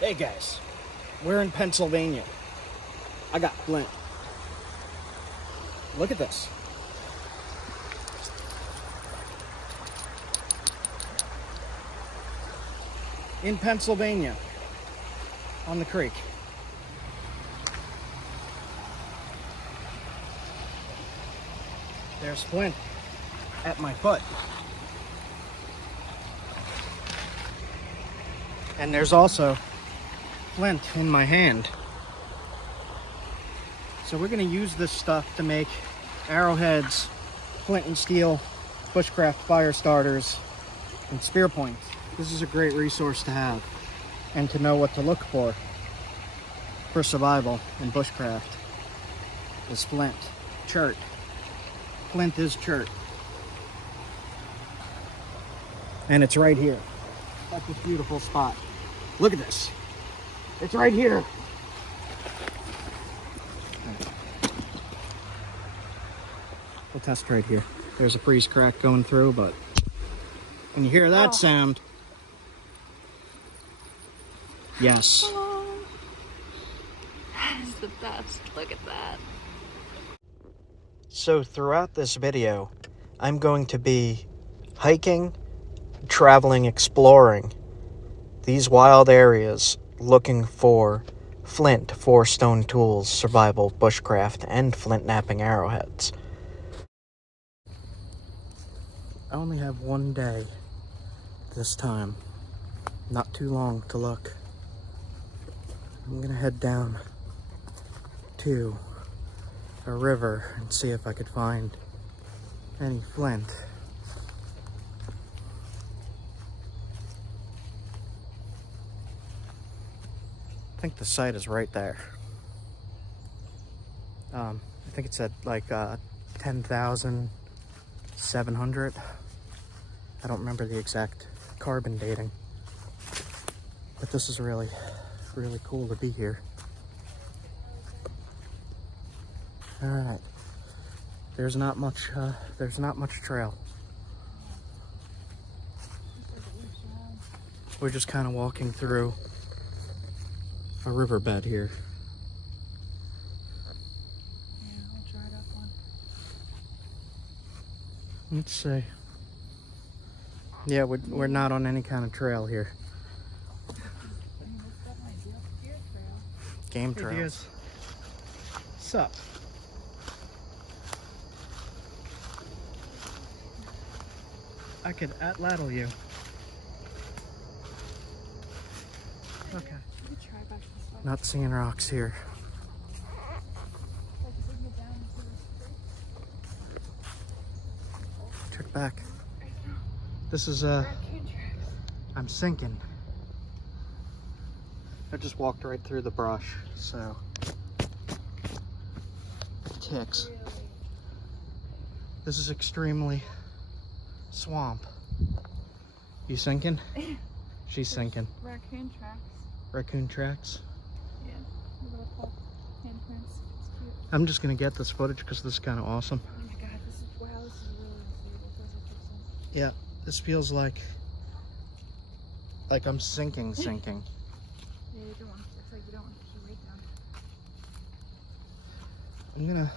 Hey guys, we're in Pennsylvania. I got flint. Look at this. In Pennsylvania, on the creek. There's flint at my foot. And there's also flint in my hand. So we're gonna use this stuff to make arrowheads, flint and steel, bushcraft fire starters, and spearpoints. This is a great resource to have and to know what to look for survival in bushcraft is flint. Chert. Flint is chert. And it's right here at this beautiful spot. Look at this. It's right here. We'll test right here. There's a freeze crack going through, but when you hear that sound, yes. Oh, that is the best. Look at that. So throughout this video, I'm going to be hiking, traveling, exploring these wild areas, looking for flint, 4 stone tools, survival, bushcraft, and flint knapping arrowheads. I only have one day this time, not too long to look. I'm gonna head down to a river and see if I could find any flint. I think the site is right there. I think it said like 10,700. I don't remember the exact carbon dating, but this is really cool to be here. All right, there's not much trail. We're just kind of walking through a riverbed here. Yeah, I'll dried up one. Let's see. Yeah, we're not on any kind of trail here. Game trail. Sup? I could at-ladle you. Okay. Not seeing rocks here. Check back. This is I'm sinking. I just walked right through the brush, so ticks. This is extremely swamp. You sinking? She's sinking. Raccoon tracks. Raccoon tracks. Yeah, little handprints. It's cute. I'm just gonna get this footage because this is kind of awesome. Oh my god, this is really unstable. Yeah, this feels like I'm sinking. Yeah, you don't want to. It's like you don't want to keep your weight down. I'm gonna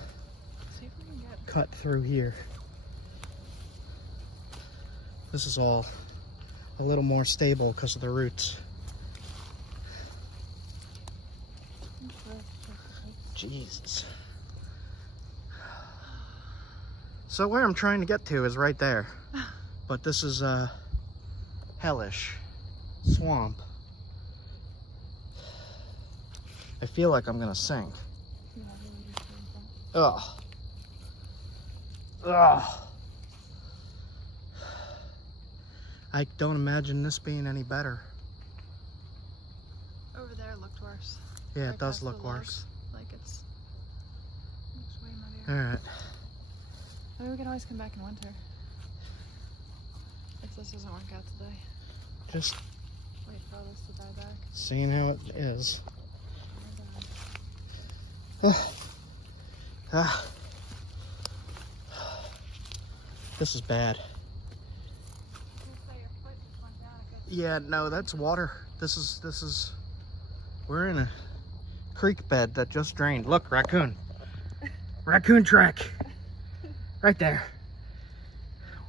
See if we can get. cut through here. This is all a little more stable because of the roots. Jesus. So where I'm trying to get to is right there. But this is hellish swamp. I feel like I'm gonna sink. Ugh. Ugh. I don't imagine this being any better. Over there it looked worse. Yeah, Right it does past look the worse. logs. Like it's way muddier. Alright. Maybe we can always come back in winter. If this doesn't work out today. Just Wait for all this to die back. seeing how it is. This is bad. Yeah, no, that's water. This is We're in a creek bed that just drained. Look, raccoon. Raccoon track. Right there.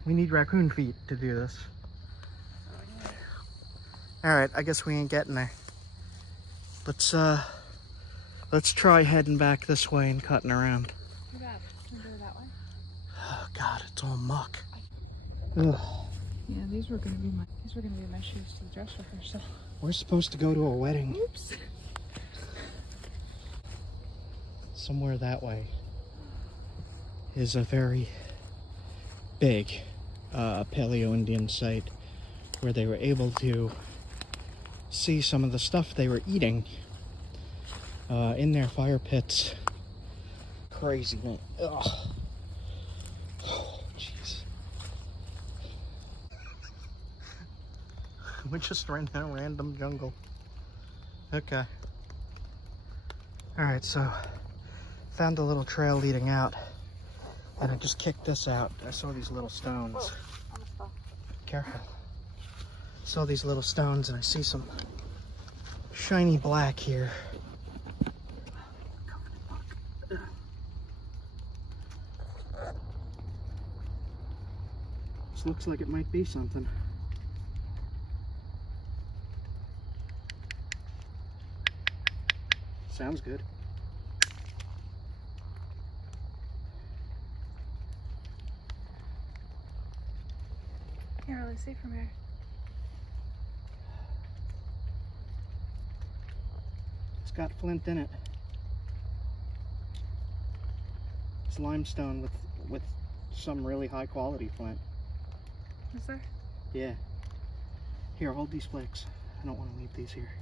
We need raccoon feet to do this. Alright, I guess we ain't getting there. Let's try heading back this way and cutting around. Too bad. Can we go that way? Oh god, it's all muck. Ugh. Yeah, these were gonna be my shoes to the dresser for so. We're supposed to go to a wedding. Oops. Somewhere that way is a very big Paleo-Indian site where they were able to see some of the stuff they were eating in their fire pits. Crazy, man. Ugh. Oh, jeez. We just ran down a random jungle. Okay. Alright, so found a little trail leading out, and I just kicked this out. I saw these little stones. Whoa. Careful. Saw these little stones, and I see some shiny black here. This looks like it might be something. Sounds good. Can't really see from here. It's got flint in it. It's limestone with some really high quality flint. Is there? Yeah. Here, hold these flakes. I don't want to leave these here.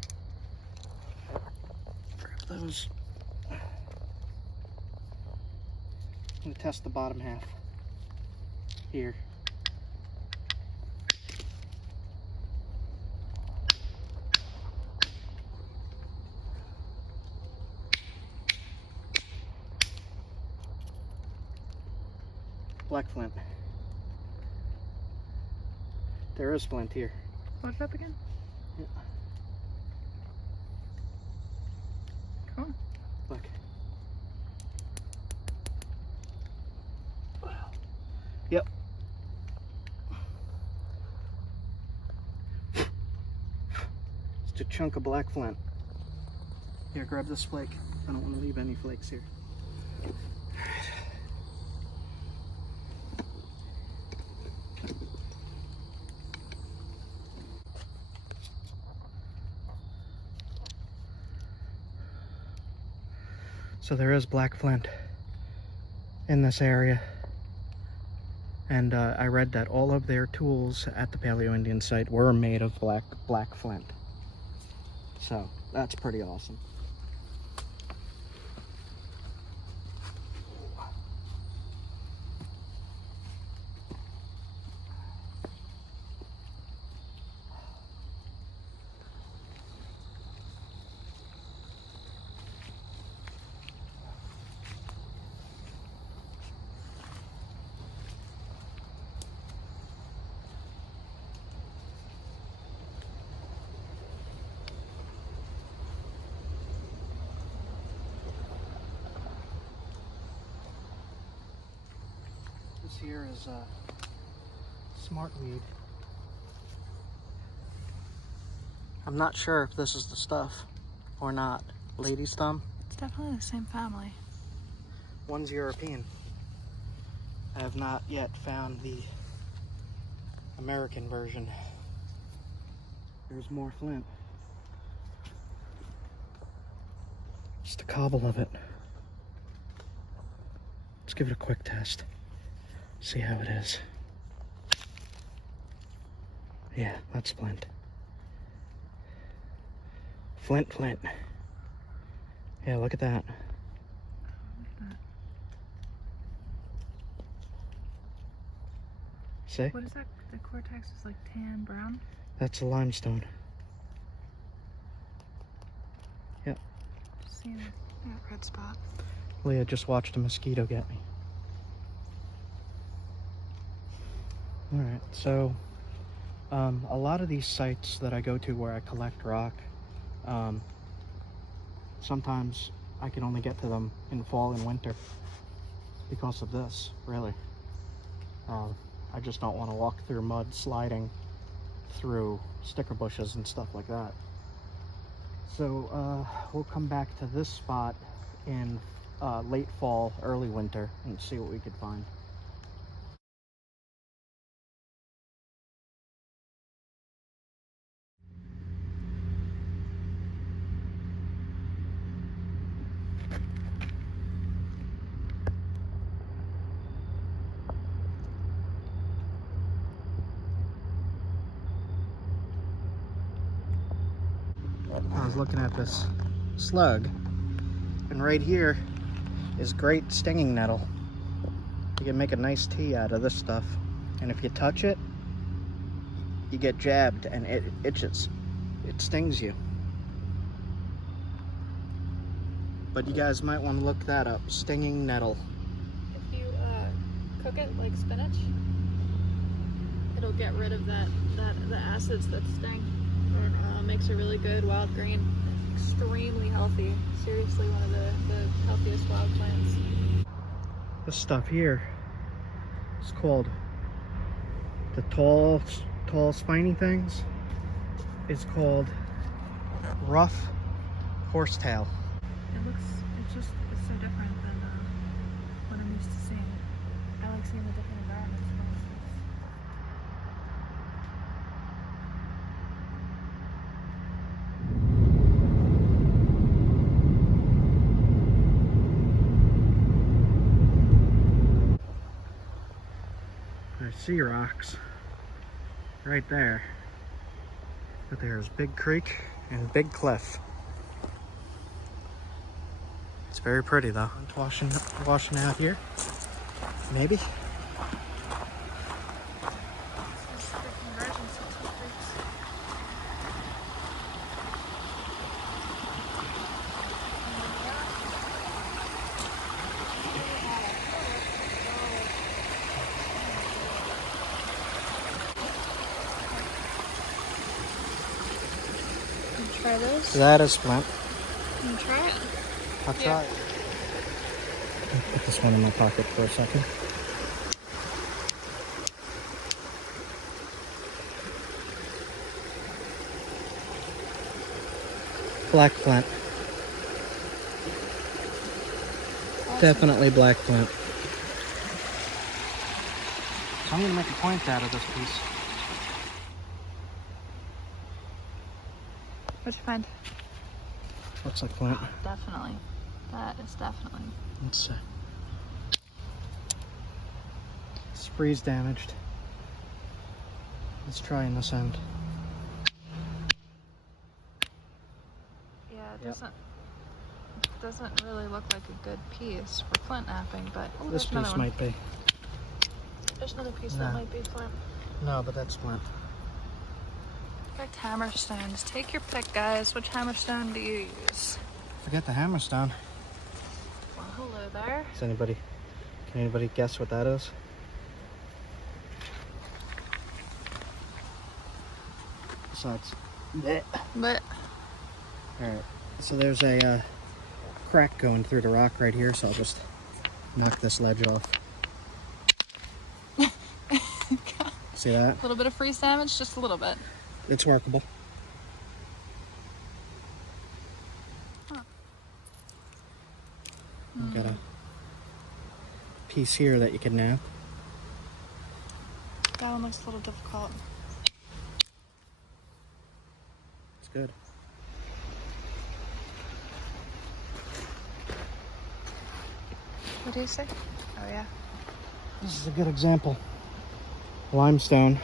Grab those. I'm going to test the bottom half. Here. Black flint. There is flint here. Hold it up again. Yeah. Cool. Look. Yep. Just a chunk of black flint. Here, grab this flake. I don't want to leave any flakes here. So there is black flint in this area, and I read that all of their tools at the Paleo-Indian site were made of black flint. So that's pretty awesome. This here is smartweed. I'm not sure if this is the stuff or not. Lady's thumb. It's definitely the same family. One's European. I have not yet found the American version. There's more flint. Just a cobble of it. Let's give it a quick test. See how it is. Yeah, that's flint. Flint. Yeah, look at that. See? What is that? The cortex is like tan brown? That's a limestone. Yep. See that red spot? Leah just watched a mosquito get me. Alright, so a lot of these sites that I go to where I collect rock, sometimes I can only get to them in fall and winter because of this, really. I just don't want to walk through mud sliding through sticker bushes and stuff like that. So we'll come back to this spot in late fall, early winter, and see what we could find. I was looking at this slug, and right here is great stinging nettle. You can make a nice tea out of this stuff, and if you touch it, you get jabbed and it itches. It stings you. But you guys might want to look that up, stinging nettle. If you cook it like spinach, it'll get rid of the acids that sting. And makes a really good wild green. Extremely healthy. Seriously, one of the healthiest wild plants. This stuff here is called the tall spiny things. It's called rough horsetail. It's so different than what I'm used to seeing. I like seeing the different environments. There's sea rocks right there. But there's Big Creek and Big Cliff. It's very pretty though. Washing out here. Maybe. Try this. That is flint. You try it. I'll try it. I'll put this one in my pocket for a second. Black flint. Awesome. Definitely black flint. So I'm going to make a point out of this piece. What'd you find? Looks like flint. Definitely. That is definitely. Let's see. Spree's damaged. Let's try in this end. Yeah, it doesn't really look like a good piece for flint napping, but This piece might be. There's another piece that might be flint. No, but that's flint. Perfect hammerstones. Take your pick, guys. Which hammerstone do you use? Forget the hammerstone. Well, hello there. Can anybody guess what that is? Besides. But Alright, so there's a crack going through the rock right here, so I'll just knock this ledge off. See that? a little bit of freeze damage, just a little bit. It's workable. Huh. Got a piece here that you can nap. That one looks a little difficult. It's good. What do you say? Oh yeah. This is a good example. Limestone,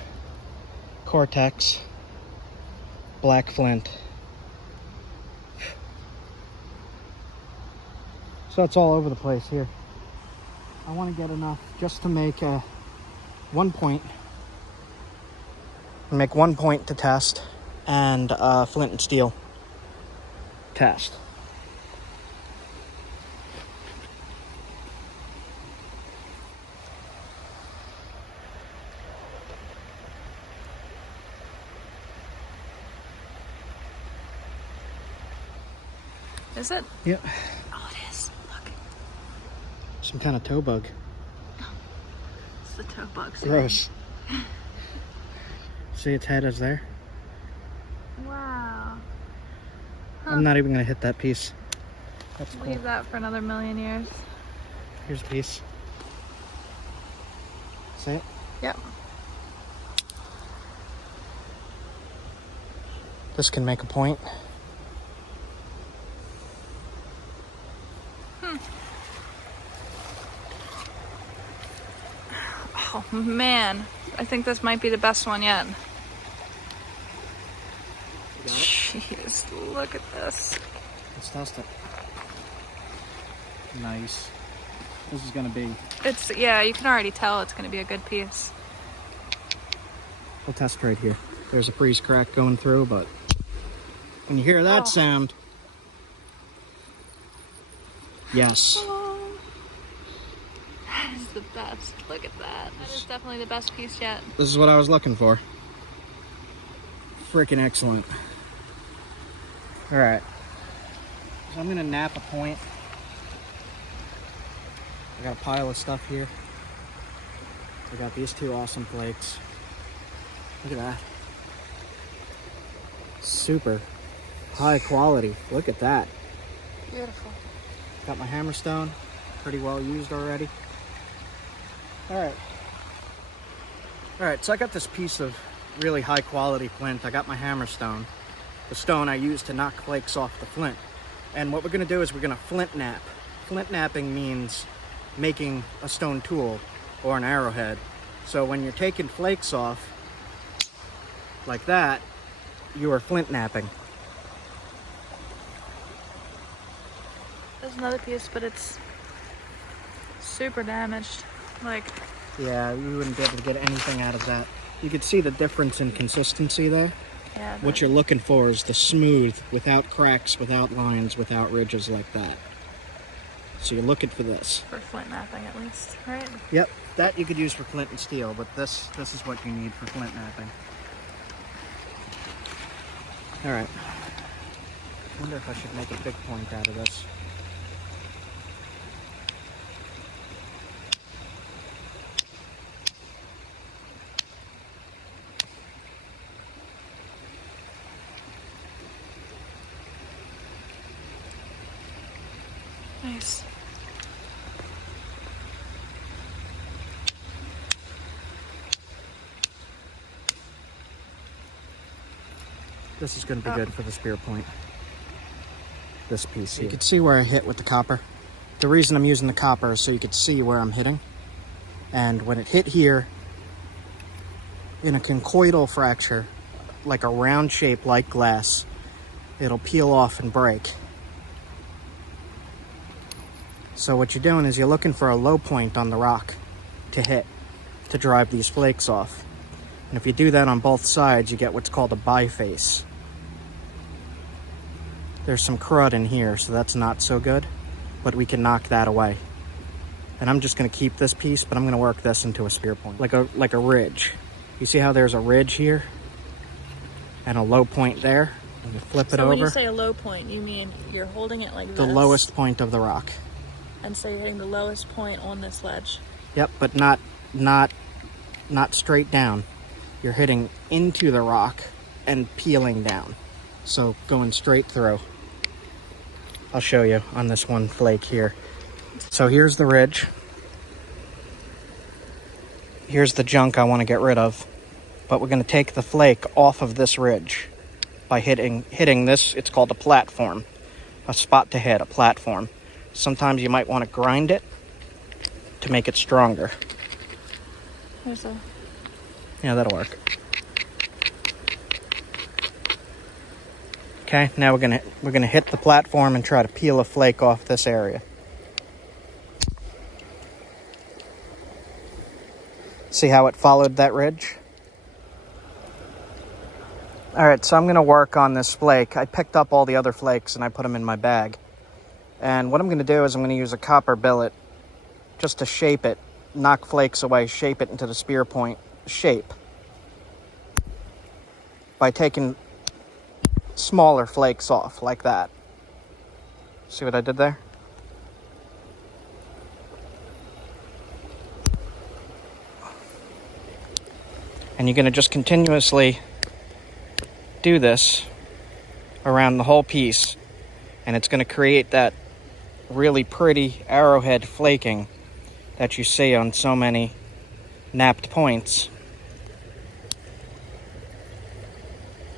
cortex, black flint. So it's all over the place here. I want to get enough just to make one point. Make 1 point to test, and flint and steel test. Is it? Yep. Oh, it is. Look. Some kind of toe bug. It's the toe bug. Gross. See its head is there? Wow. Huh. I'm not even gonna hit that piece. That's cool. Leave that for another million years. Here's a piece. See it? Yep. This can make a point. Oh man, I think this might be the best one yet. Jeez, look at this. Let's test it. Nice. This is gonna be... It's, yeah, you can already tell it's gonna be a good piece. We'll test right here. There's a freeze crack going through, but when you hear that sound, yes. Oh, that is the best. Look at that. That is definitely the best piece yet. This is what I was looking for. Freaking excellent. All right. So I'm gonna knap a point. I got a pile of stuff here. I got these two awesome flakes. Look at that. Super high quality. Look at that. Beautiful. Got my hammerstone. Pretty well used already. All right, so I got this piece of really high quality flint. I got my hammerstone. The stone I use to knock flakes off the flint. And what we're gonna do is we're gonna flint knap. Flint knapping means making a stone tool or an arrowhead. So when you're taking flakes off like that, you are flint knapping. There's another piece, but it's super damaged. Like, yeah, you wouldn't be able to get anything out of that. You could see the difference in consistency there. yeah. What you're looking for is the smooth, without cracks, without lines, without ridges like that. So you're looking for this. For flint knapping, at least, right? Yep, that you could use for flint and steel, but this is what you need for flint knapping. All right. I wonder if I should make a big point out of this. Nice. This is going to be good for the spear point. This piece here. You can see where I hit with the copper. The reason I'm using the copper is so you could see where I'm hitting. And when it hit here, in a conchoidal fracture, like a round shape like glass, it'll peel off and break. So what you're doing is you're looking for a low point on the rock to hit, to drive these flakes off. And if you do that on both sides, you get what's called a biface. There's some crud in here, so that's not so good, but we can knock that away. And I'm just gonna keep this piece, but I'm gonna work this into a spear point, like a ridge. You see how there's a ridge here and a low point there? I'm gonna flip it over. So when you say a low point, you mean you're holding it like this? The lowest point of the rock. And so you're hitting the lowest point on this ledge. Yep, but not straight down. You're hitting into the rock and peeling down. So going straight through. I'll show you on this one flake here. So here's the ridge. Here's the junk I want to get rid of. But we're going to take the flake off of this ridge by hitting this. It's called a platform. A spot to hit, a platform. Sometimes you might want to grind it to make it stronger. Yeah, that'll work. Okay, now we're gonna hit the platform and try to peel a flake off this area. See how it followed that ridge? All right, so I'm gonna work on this flake. I picked up all the other flakes and I put them in my bag. And what I'm gonna do is I'm gonna use a copper billet just to shape it, knock flakes away, shape it into the spear point shape by taking smaller flakes off like that. See what I did there? And you're going to just continuously do this around the whole piece, and it's going to create that really pretty arrowhead flaking that you see on so many napped points.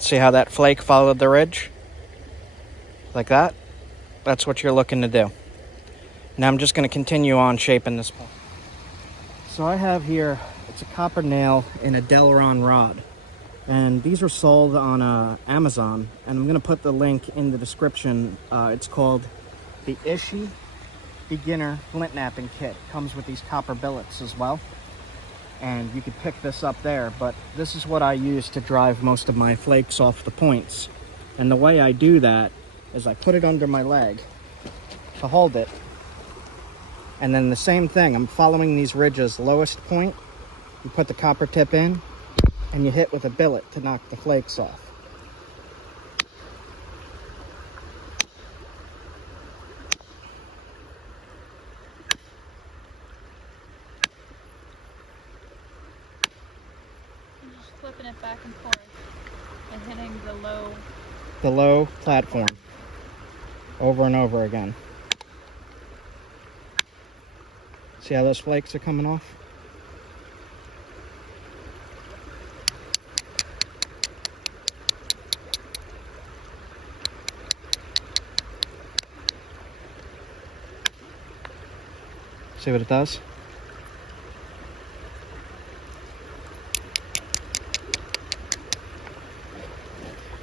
See how that flake followed the ridge? Like that? That's what you're looking to do. Now I'm just going to continue on shaping this point. So I have here, it's a copper nail in a Delron rod. And these are sold on Amazon. And I'm going to put the link in the description. It's called the Ishi Beginner Flint Knapping Kit. It comes with these copper billets as well. And you could pick this up there. But this is what I use to drive most of my flakes off the points. And the way I do that is I put it under my leg to hold it. And then the same thing, I'm following these ridges, lowest point, you put the copper tip in, and you hit with a billet to knock the flakes off. You're just flipping it back and forth and hitting the low platform over and over again. See how those flakes are coming off? See what it does?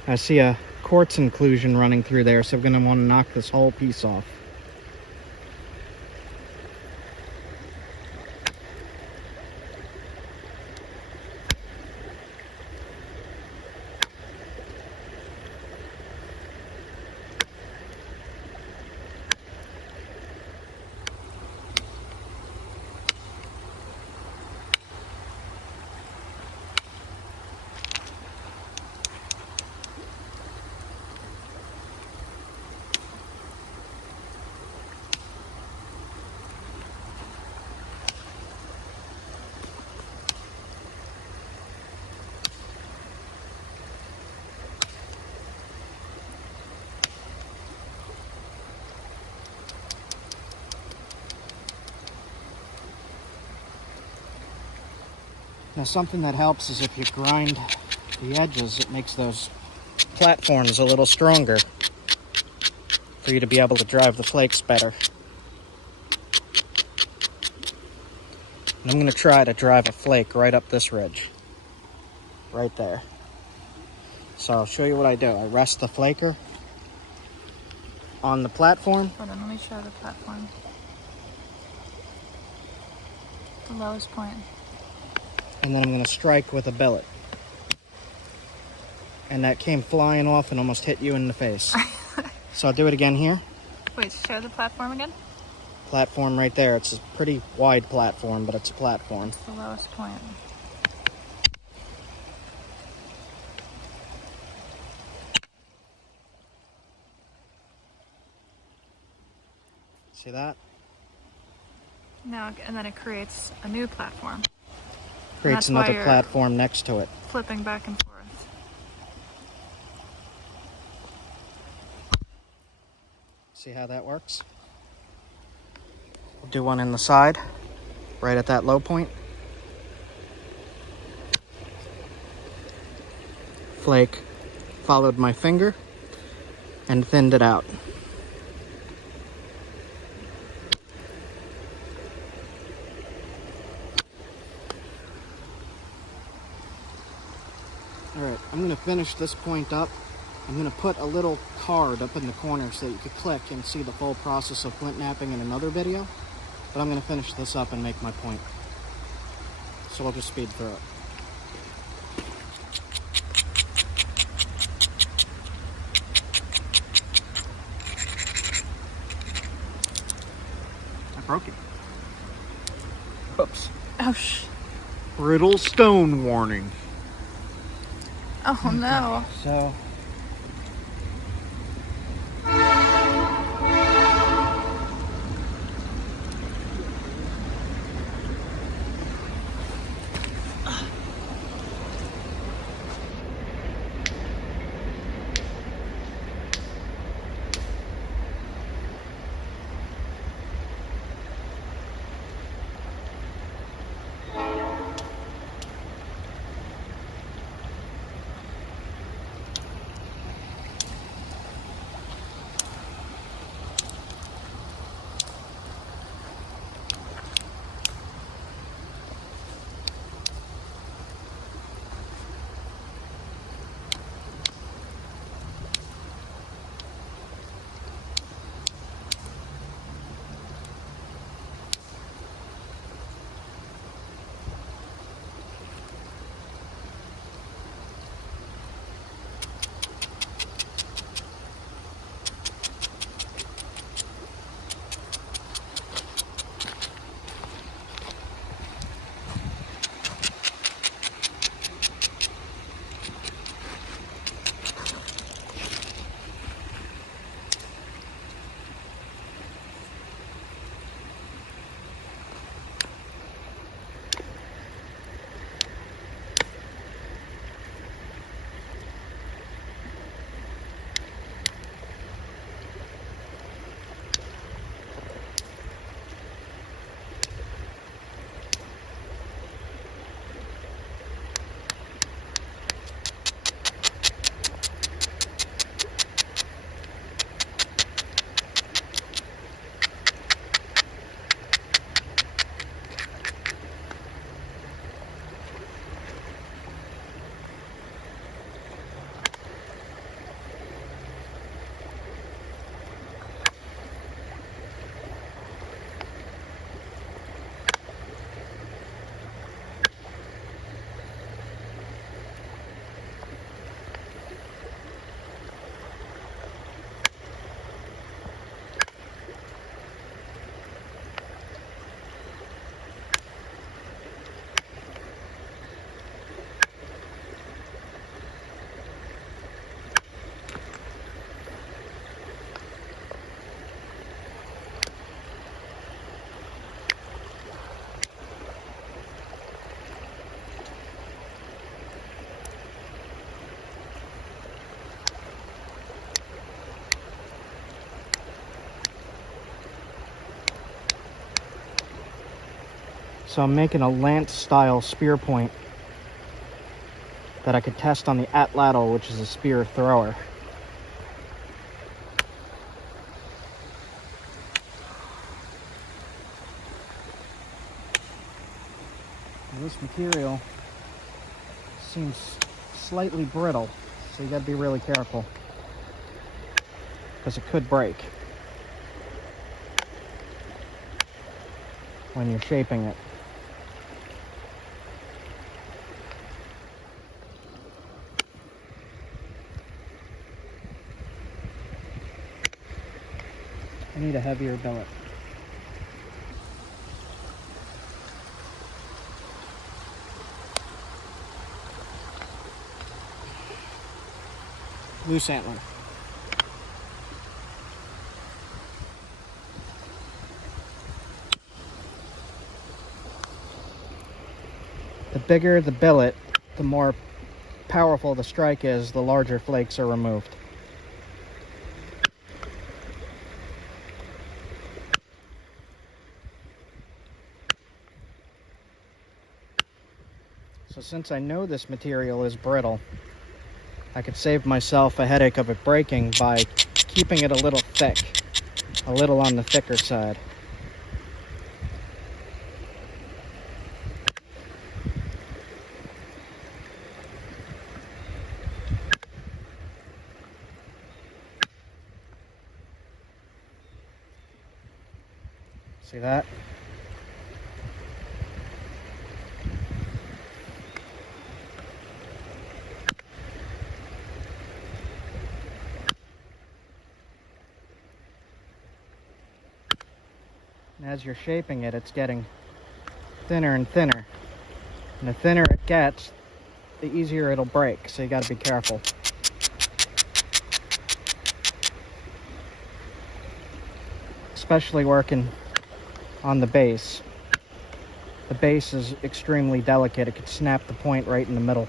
I see a quartz inclusion running through there, so I'm going to want to knock this whole piece off. Now something that helps is if you grind the edges, it makes those platforms a little stronger for you to be able to drive the flakes better. And I'm going to try to drive a flake right up this ridge. Right there. So I'll show you what I do. I rest the flaker on the platform. Hold on, let me show the platform. The lowest point. And then I'm going to strike with a billet. And that came flying off and almost hit you in the face. So I'll do it again here. Wait, show the platform again? Platform right there. It's a pretty wide platform, but it's a platform. It's the lowest point. See that? Now, and then it creates a new platform. Creates another platform next to it. Flipping back and forth. See how that works? We'll do one in the side, right at that low point. Flake followed my finger and thinned it out. Alright, I'm going to finish this point up. I'm going to put a little card up in the corner so that you could click and see the full process of flint knapping in another video. But I'm going to finish this up and make my point. So we'll just speed through it. I broke it. Oops. Oh, Brittle stone warning. Oh no. So So I'm making a lance style spear point that I could test on the atlatl, which is a spear thrower. Now this material seems slightly brittle, so you gotta be really careful because it could break when you're shaping it. I need a heavier billet. Loose antler. The bigger the billet, the more powerful the strike is, the larger flakes are removed. So since I know this material is brittle, I could save myself a headache of it breaking by keeping it a little thick, a little on the thicker side. See that? And as you're shaping it, it's getting thinner and thinner. And the thinner it gets, the easier it'll break, so you gotta be careful. Especially working on the base. The base is extremely delicate. It could snap the point right in the middle.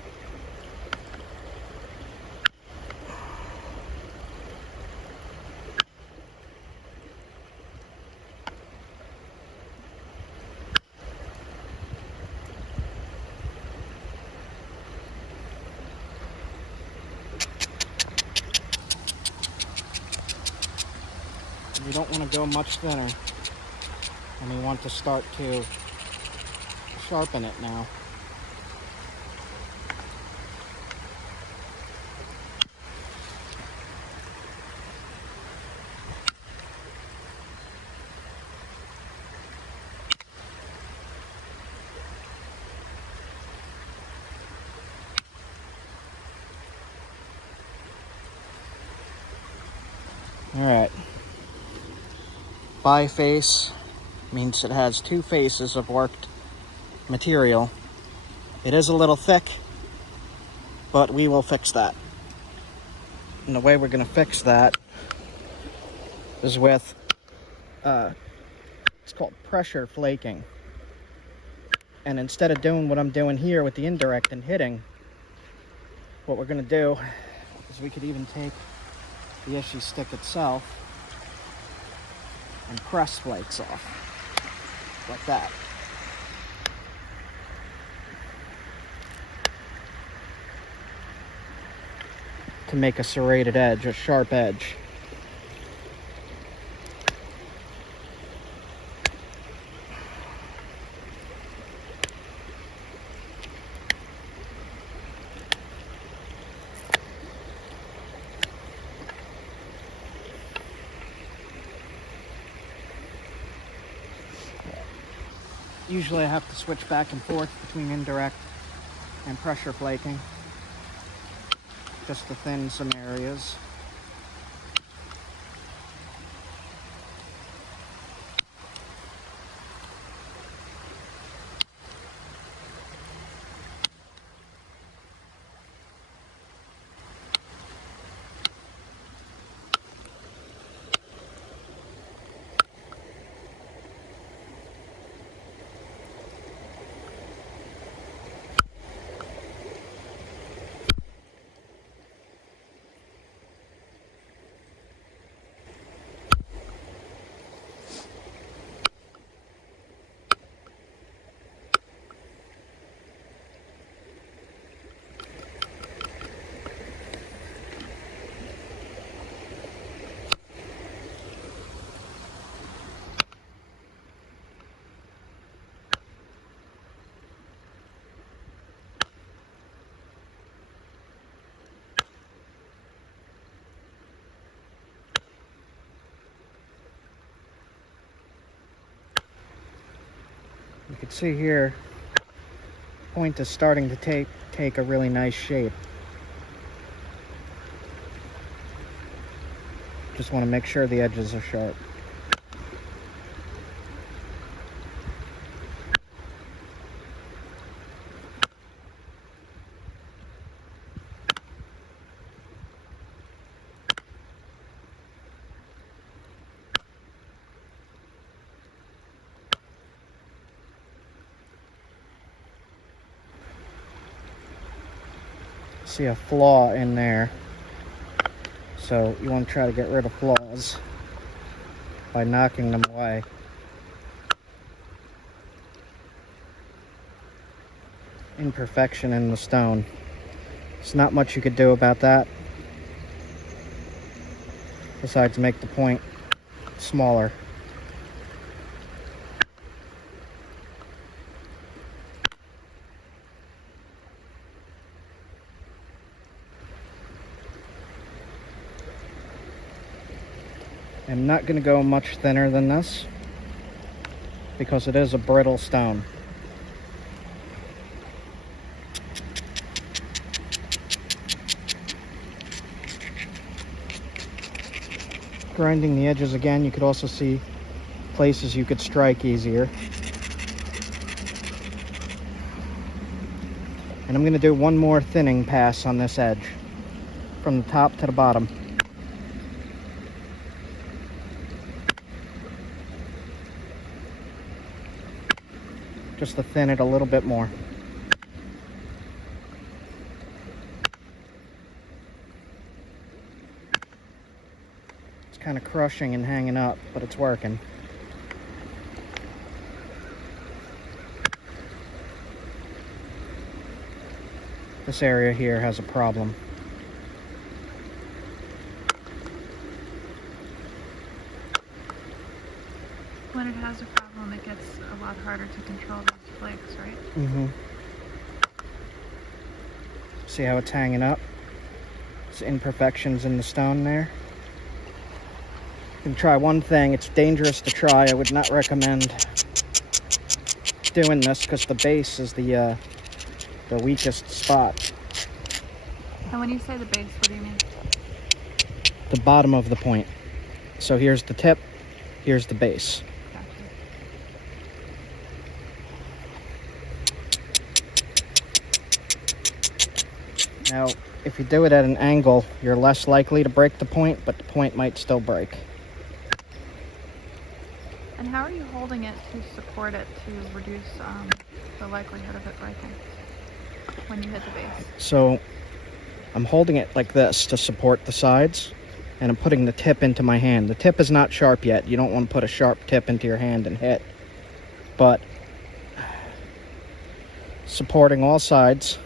You don't want to go much thinner, and you want to start to sharpen it now. All right. Biface means it has two faces of worked material. It is a little thick, but we will fix that. And the way we're going to fix that is with, it's called pressure flaking. And instead of doing what I'm doing here with the indirect and hitting, what we're going to do is we could even take the issue stick itself and press flakes off, like that. To make a serrated edge, a sharp edge. Usually I have to switch back and forth between indirect and pressure flaking, just to thin some areas. You can see here, point is starting to take a really nice shape. Just want to make sure the edges are sharp. See a flaw in there, so you want to try to get rid of flaws by knocking them away. Imperfection in the stone. There's not much you could do about that besides make the point smaller. I'm not going to go much thinner than this because it is a brittle stone. Grinding the edges again, you could also see places you could strike easier. And I'm going to do one more thinning pass on this edge from the top to the bottom. Just to thin it a little bit more. It's kind of crushing and hanging up, but it's working. This area here has a problem. When it has a problem, it gets a lot harder to control those flakes, right? Mm-hmm. See how it's hanging up? There's imperfections in the stone there. You can try one thing. It's dangerous to try. I would not recommend doing this because the base is the weakest spot. And when you say the base, what do you mean? The bottom of the point. So here's the tip, here's the base. Now, if you do it at an angle, you're less likely to break the point, but the point might still break. And how are you holding it to support it to reduce the likelihood of it breaking when you hit the base? So, I'm holding it like this to support the sides, and I'm putting the tip into my hand. The tip is not sharp yet. You don't want to put a sharp tip into your hand and hit. But, supporting all sides,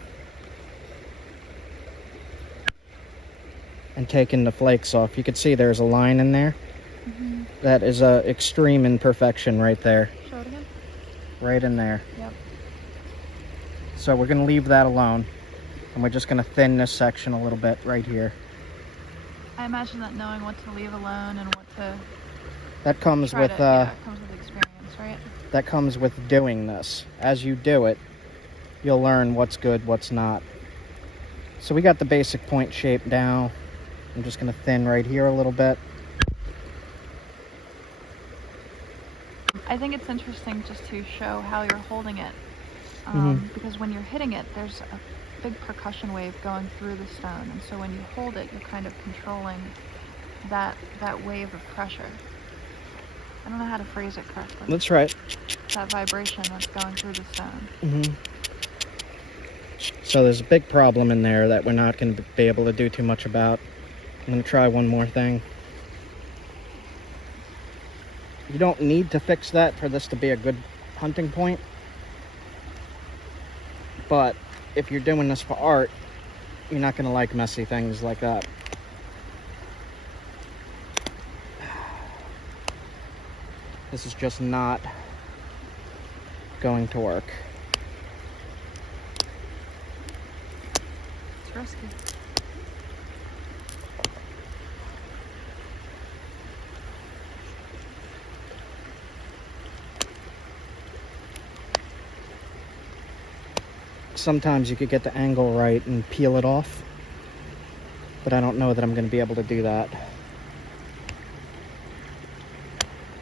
and taking the flakes off. You can see there's a line in there. Mm-hmm. That is a extreme imperfection right there. Show it again. Right in there. Yep. So we're going to leave that alone. And we're just going to thin this section a little bit right here. I imagine that knowing what to leave alone and what to... That comes with... comes with experience, right? That comes with doing this. As you do it, you'll learn what's good, what's not. So we got the basic point shape down. I'm just going to thin right here a little bit. I think it's interesting just to show how you're holding it. Because when you're hitting it, there's a big percussion wave going through the stone. And so when you hold it, you're kind of controlling that wave of pressure. I don't know how to phrase it correctly. That's right. That vibration that's going through the stone. Mm-hmm. So there's a big problem in there that we're not going to be able to do too much about. I'm going to try one more thing. You don't need to fix that for this to be a good hunting point. But if you're doing this for art, you're not going to like messy things like that. This is just not going to work. It's risky. sometimes you could get the angle right and peel it off, but I don't know that I'm going to be able to do that.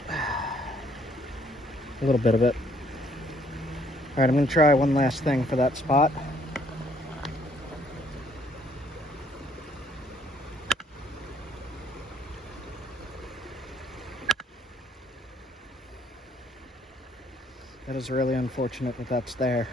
A little bit of it. All right, I'm going to try one last thing for that spot. That is really unfortunate that that's there.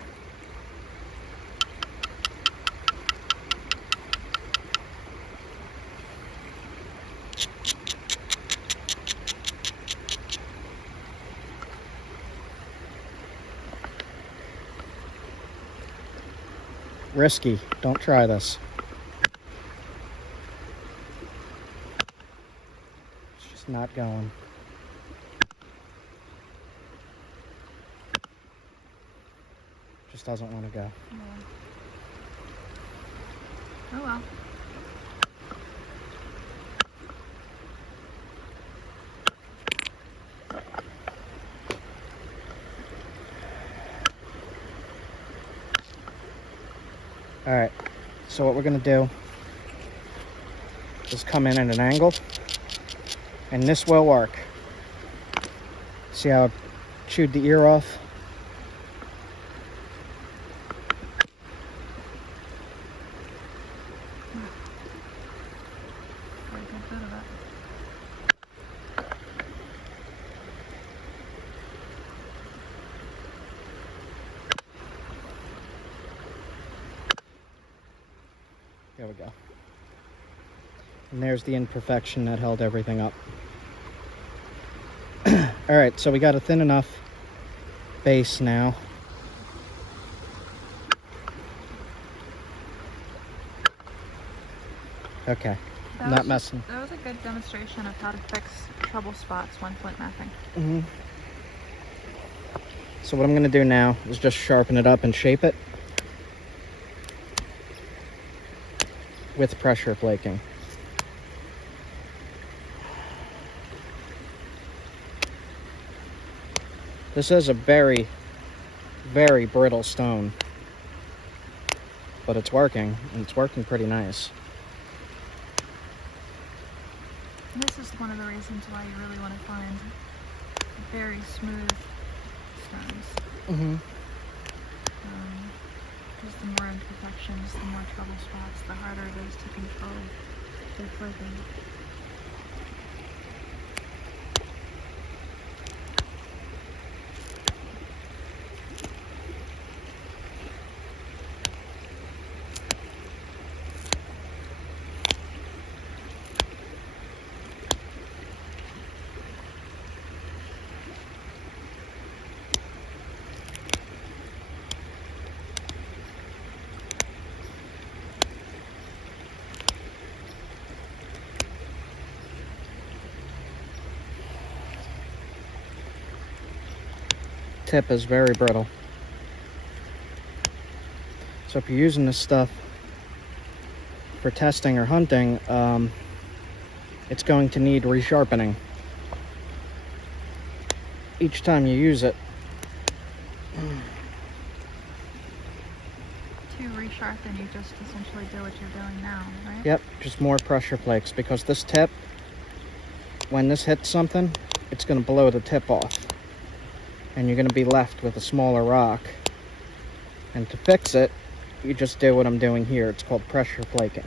Risky. Don't try this. It's just not going. Just doesn't want to go. Yeah. Oh well. All right, so what we're gonna do is come in at an angle, and this will work. See how I chewed the ear off? Very good bit of it. There we go. And there's the imperfection that held everything up. All right, so we got a thin enough base now. Okay, not messing. That was a good demonstration of how to fix trouble spots when flint mapping. Mm-hmm. So what I'm gonna do now is just sharpen it up and shape it with pressure flaking. This is a very, very brittle stone, but it's working, and it's working pretty nice. And this is one of the reasons why you really want to find very smooth stones. Mm-hmm. Because the more imperfections, the more trouble spots, the harder it is to control their flaking. Tip is very brittle. So if you're using this stuff for testing or hunting, it's going to need resharpening each time you use it. To resharpen, you just essentially do what you're doing now, right? Yep, just more pressure flakes, because this tip, when this hits something, it's going to blow the tip off. And you're going to be left with a smaller rock. And to fix it, you just do what I'm doing here. It's called pressure flaking.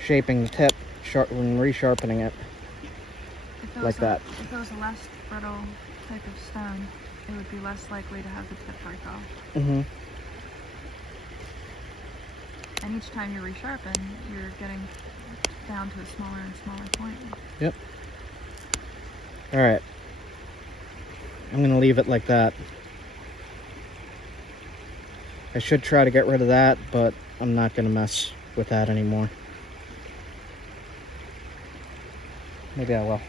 Shaping the tip and resharpening it like that. If it was a less brittle type of stone, it would be less likely to have the tip break off. Mm-hmm. And each time you resharpen, you're getting down to a smaller and smaller point. Yep. All right. I'm going to leave it like that. I should try to get rid of that, but I'm not going to mess with that anymore. Maybe I will.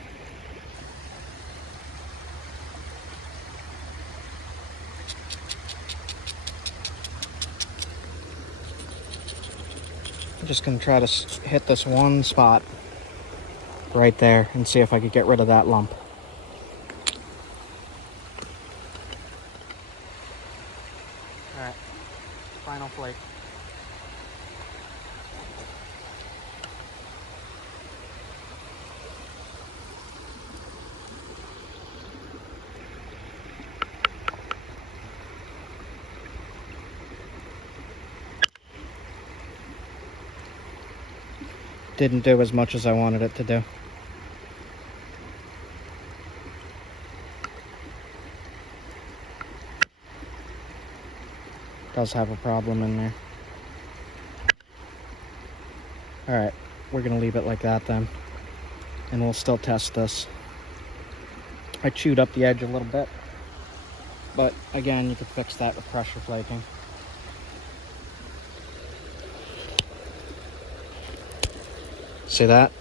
I'm just going to try to hit this one spot right there and see if I could get rid of that lump. didn't do as much as I wanted it to do. Does have a problem in there. Alright, we're gonna leave it like that then. And we'll still test this. I chewed up the edge a little bit. But again, you could fix that with pressure flaking. See that?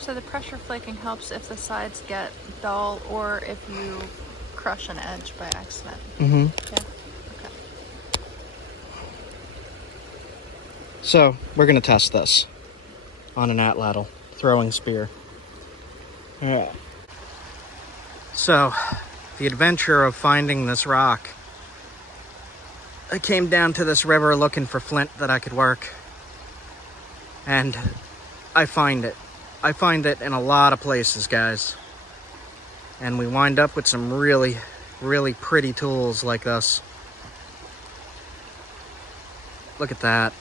So the pressure flaking helps if the sides get dull or if you crush an edge by accident. Mm-hmm. Yeah. Okay. So we're gonna test this on an atlatl throwing spear. Alright. So the adventure of finding this rock. I came down to this river looking for flint that I could work. And I find it. I find it in a lot of places, guys. And we wind up with some really, really pretty tools like this. Look at that.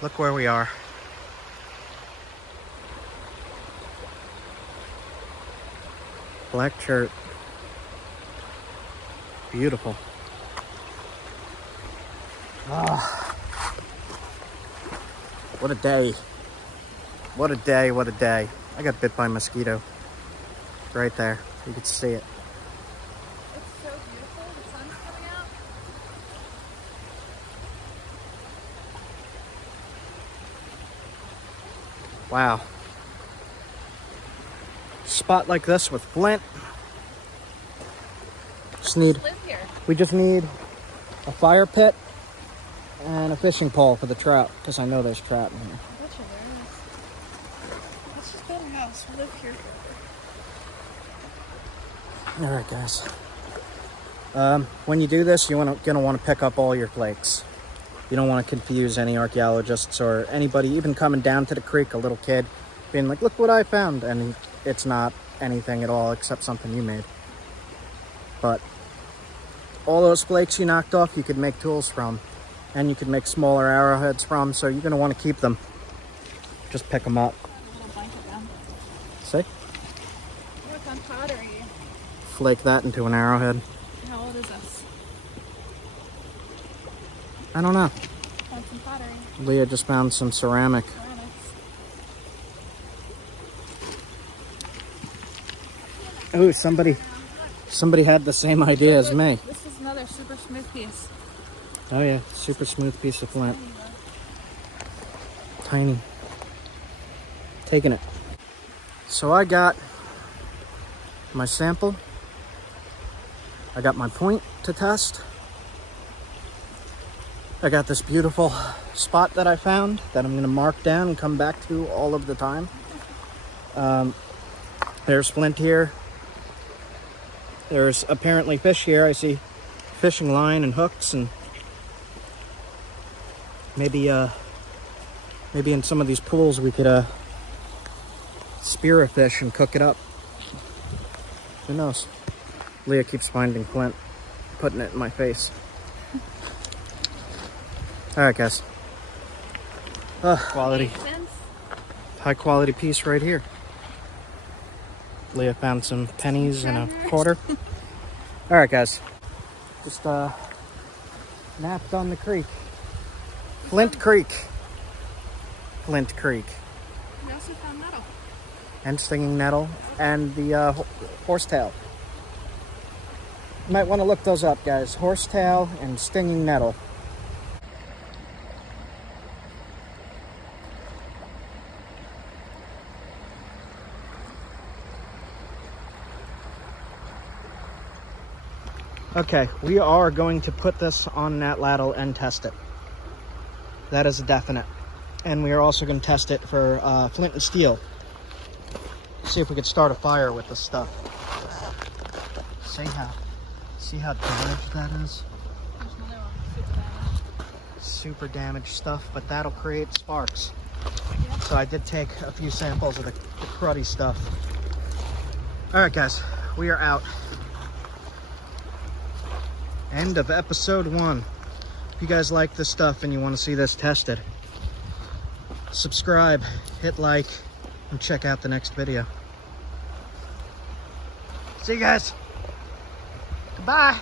Look where we are. Black Chert. Beautiful. Ah. What a day. What a day, what a day. I got bit by a mosquito. Right there. You can see it. It's so beautiful. The sun's coming out. Wow. Spot like this with flint. We just need a fire pit and a fishing pole for the trout, because I know there's trout in here. Let's just build a house. We live here. Alright, guys. When you do this, you're gonna want to pick up all your flakes. You don't want to confuse any archaeologists or anybody, even coming down to the creek, a little kid, being like, look what I found, and it's not anything at all except something you made. But all those flakes you knocked off, you could make tools from, and you could make smaller arrowheads from, so you're going to want to keep them. Just pick them up. See? Look on pottery. Flake that into an arrowhead. How old is this? I don't know. Found some pottery. Leah just found some ceramic. Oh, somebody had the same idea as me. This is another super smooth piece. Oh yeah, super smooth piece of flint. Tiny. Taking it. So I got my sample. I got my point to test. I got this beautiful spot that I found that I'm going to mark down and come back to all of the time. There's flint here. There's apparently fish here. I see fishing line and hooks, and maybe in some of these pools we could spear a fish and cook it up. Who knows? Leah keeps finding flint, putting it in my face. Alright, guys. Quality. High quality piece right here. Leah found some pennies and a quarter. Alright, guys. Just napped on the creek. Flint Creek. Flint Creek. We also found nettle. And stinging nettle. And the horsetail. You might want to look those up, guys. Horsetail and stinging nettle. Okay, we are going to put this on an atlatl and test it. That is a definite. And we are also going to test it for flint and steel. See if we could start a fire with this stuff. See how damaged that is? There's another one. Super damaged. Super damaged stuff, but that'll create sparks. Yeah. So I did take a few samples of the cruddy stuff. All right, guys, we are out. End of episode 1. If you guys like this stuff and you want to see this tested, subscribe, hit like, and check out the next video. See you guys. Goodbye.